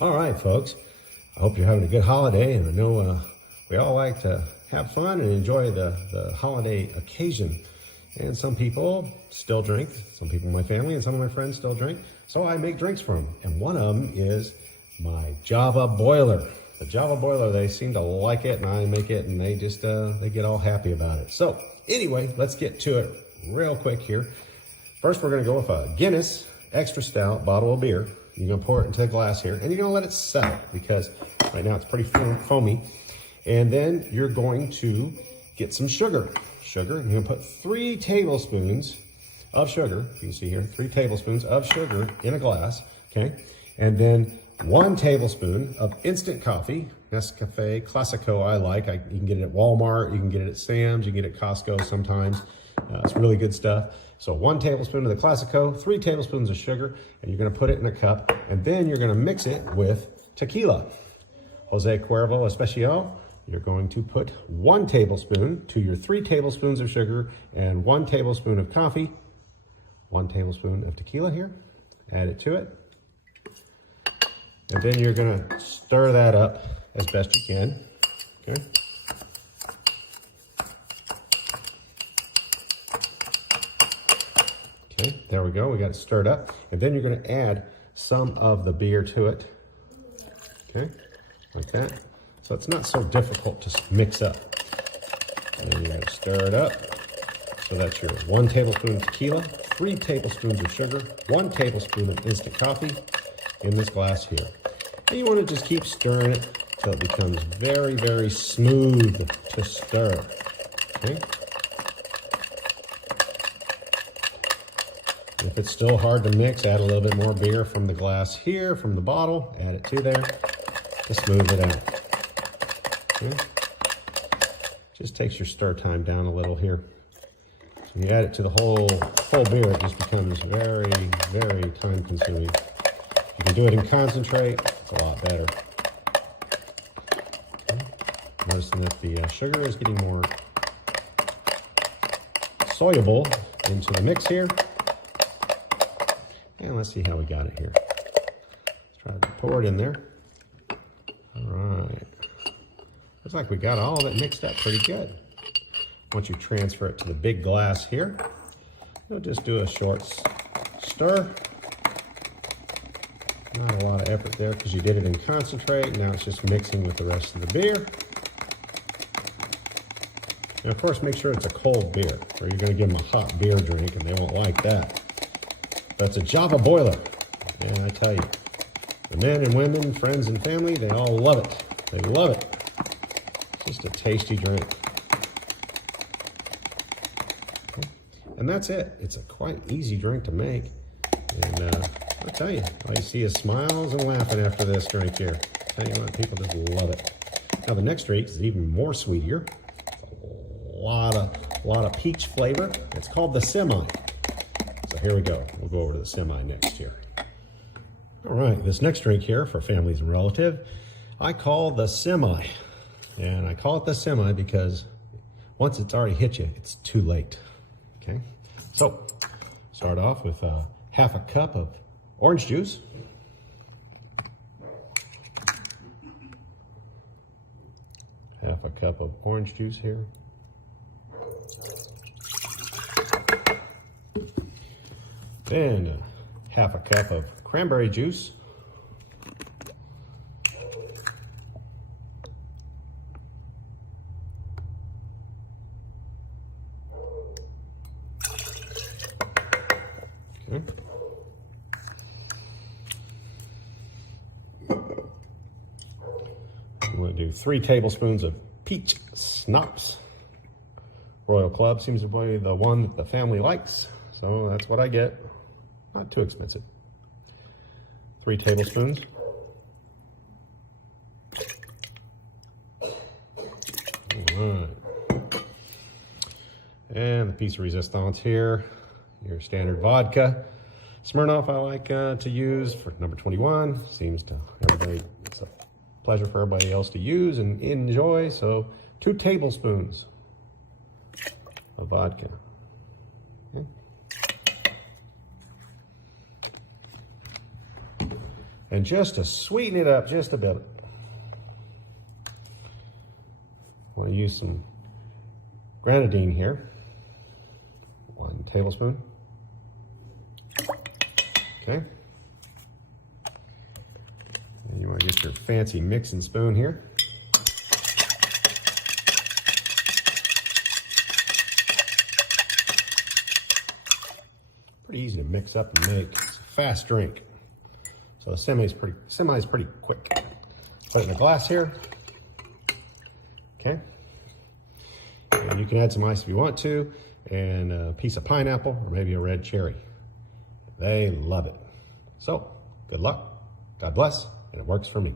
All right, folks. I hope you're having a good holiday, and I know we all like to have fun and enjoy the holiday occasion. And some people still drink. Some people in my family and some of my friends still drink. So I make drinks for them. And one of them is my Java Boiler. The Java Boiler, they seem to like it, and I make it, and they just they get all happy about it. So anyway, let's get to it real quick here. First, we're going to go with a Guinness Extra Stout bottle of beer. You're going to pour it into a glass here, and you're going to let it settle because right now it's pretty foamy. And then you're going to get some sugar. And you're going to put 3 tablespoons of sugar. You can see here, 3 tablespoons of sugar in a glass, okay? And then 1 tablespoon of instant coffee, Nescafe Classico I like. You can get it at Walmart, you can get it at Sam's, you can get it at Costco sometimes. It's really good stuff. So 1 tablespoon of the Classico, 3 tablespoons of sugar, and you're gonna put it in a cup, and then you're gonna mix it with tequila. Jose Cuervo Especial, you're going to put 1 tablespoon to your 3 tablespoons of sugar and 1 tablespoon of coffee, 1 tablespoon of tequila here, add it to it. And then you're gonna stir that up as best you can, okay? Okay, there we go, we got it stirred up. And then you're gonna add some of the beer to it, okay, like that. So it's not so difficult to mix up. And then you're gonna stir it up. So that's your 1 tablespoon of tequila, 3 tablespoons of sugar, 1 tablespoon of instant coffee in this glass here. And you wanna just keep stirring it till it becomes very, very smooth to stir, okay? If it's still hard to mix, add a little bit more beer from the glass here, from the bottle, add it to there to smooth it out. Okay. Just takes your stir time down a little here. So you add it to the whole beer, it just becomes very, very time consuming. If you can do it in concentrate, it's a lot better. Okay. Noticing that the sugar is getting more soluble into the mix here. And let's see how we got it here. Let's try to pour it in there. All right. Looks like we got all of it mixed up pretty good. Once you transfer it to the big glass here, you'll just do a short stir. Not a lot of effort there because you did it in concentrate. Now it's just mixing with the rest of the beer. And of course, make sure it's a cold beer, or you're going to give them a hot beer drink and they won't like that. But it's a Java Boiler. Yeah, I tell you. The men and women, friends and family, they all love it. They love it. It's just a tasty drink. Okay. And that's it. It's a quite easy drink to make. And I'll tell you, all you see is smiles and laughing after this drink here. Tell you what, people just love it. Now the next drink is even more sweeter. It's a lot of peach flavor. It's called the Semi. So here we go. We'll go over to the Semi next here. All right, this next drink here for families and relatives, I call the Semi. And I call it the Semi because once it's already hit you, it's too late. Okay, so start off with half a cup of orange juice. Half a cup of orange juice here. Then half a cup of cranberry juice. Okay. I'm going to do 3 tablespoons of Peach Schnapps. Royal Club seems to be the one that the family likes, so that's what I get. Not too expensive. 3 tablespoons. All right. And the piece of resistance here, your standard vodka. Smirnoff I like to use for number 21. Seems to everybody, it's a pleasure for everybody else to use and enjoy. So 2 tablespoons of vodka. Okay. And just to sweeten it up just a bit, I want to use some grenadine here. 1 tablespoon. Okay. And you want to get your fancy mixing spoon here. Pretty easy to mix up and make. It's a fast drink. So the semi is pretty quick. Put it in a glass here. Okay. And you can add some ice if you want to, and a piece of pineapple or maybe a red cherry. They love it. So, good luck, God bless, and it works for me.